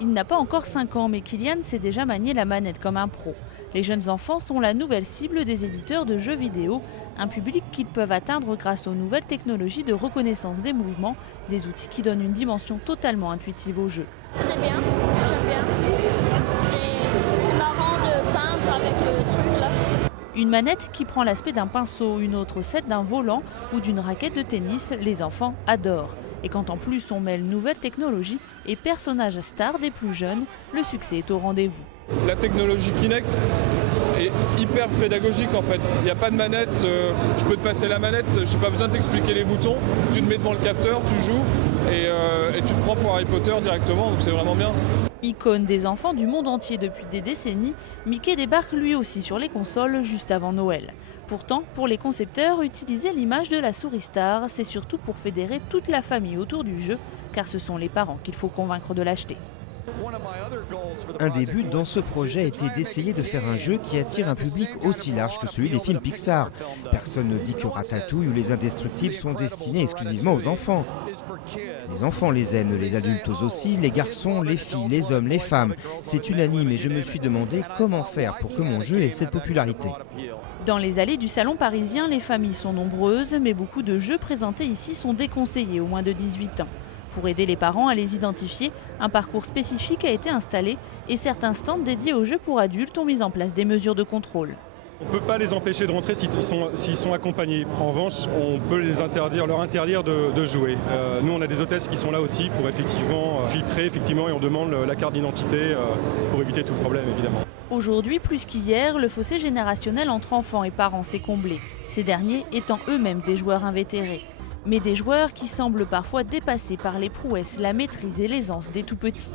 Il n'a pas encore 5 ans, mais Kylian sait déjà manier la manette comme un pro. Les jeunes enfants sont la nouvelle cible des éditeurs de jeux vidéo, un public qu'ils peuvent atteindre grâce aux nouvelles technologies de reconnaissance des mouvements, des outils qui donnent une dimension totalement intuitive au jeu. C'est bien, j'aime bien. C'est marrant de peindre avec le truc là. Une manette qui prend l'aspect d'un pinceau, une autre celle d'un volant ou d'une raquette de tennis, les enfants adorent. Et quand en plus on mêle nouvelles technologies et personnages stars des plus jeunes, le succès est au rendez-vous. La technologie Kinect est hyper pédagogique en fait. Il n'y a pas de manette, je peux te passer la manette, je n'ai pas besoin de t'expliquer les boutons. Tu te mets devant le capteur, tu joues et tu te prends pour Harry Potter directement, donc c'est vraiment bien. Icône des enfants du monde entier depuis des décennies, Mickey débarque lui aussi sur les consoles juste avant Noël. Pourtant, pour les concepteurs, utiliser l'image de la souris star, c'est surtout pour fédérer toute la famille autour du jeu, car ce sont les parents qu'il faut convaincre de l'acheter. Un des buts dans ce projet était d'essayer de faire un jeu qui attire un public aussi large que celui des films Pixar. Personne ne dit que Ratatouille ou Les Indestructibles sont destinés exclusivement aux enfants. Les enfants les aiment, les adultes aussi, les garçons, les filles, les hommes, les femmes. C'est unanime et je me suis demandé comment faire pour que mon jeu ait cette popularité. Dans les allées du salon parisien, les familles sont nombreuses, mais beaucoup de jeux présentés ici sont déconseillés aux moins de 18 ans. Pour aider les parents à les identifier, un parcours spécifique a été installé et certains stands dédiés aux jeux pour adultes ont mis en place des mesures de contrôle. On ne peut pas les empêcher de rentrer s'ils sont accompagnés. En revanche, on peut leur interdire de jouer. Nous, on a des hôtesses qui sont là aussi pour effectivement filtrer, et on demande la carte d'identité pour éviter tout problème, évidemment. Aujourd'hui, plus qu'hier, le fossé générationnel entre enfants et parents s'est comblé. Ces derniers étant eux-mêmes des joueurs invétérés. Mais des joueurs qui semblent parfois dépassés par les prouesses, la maîtrise et l'aisance des tout-petits.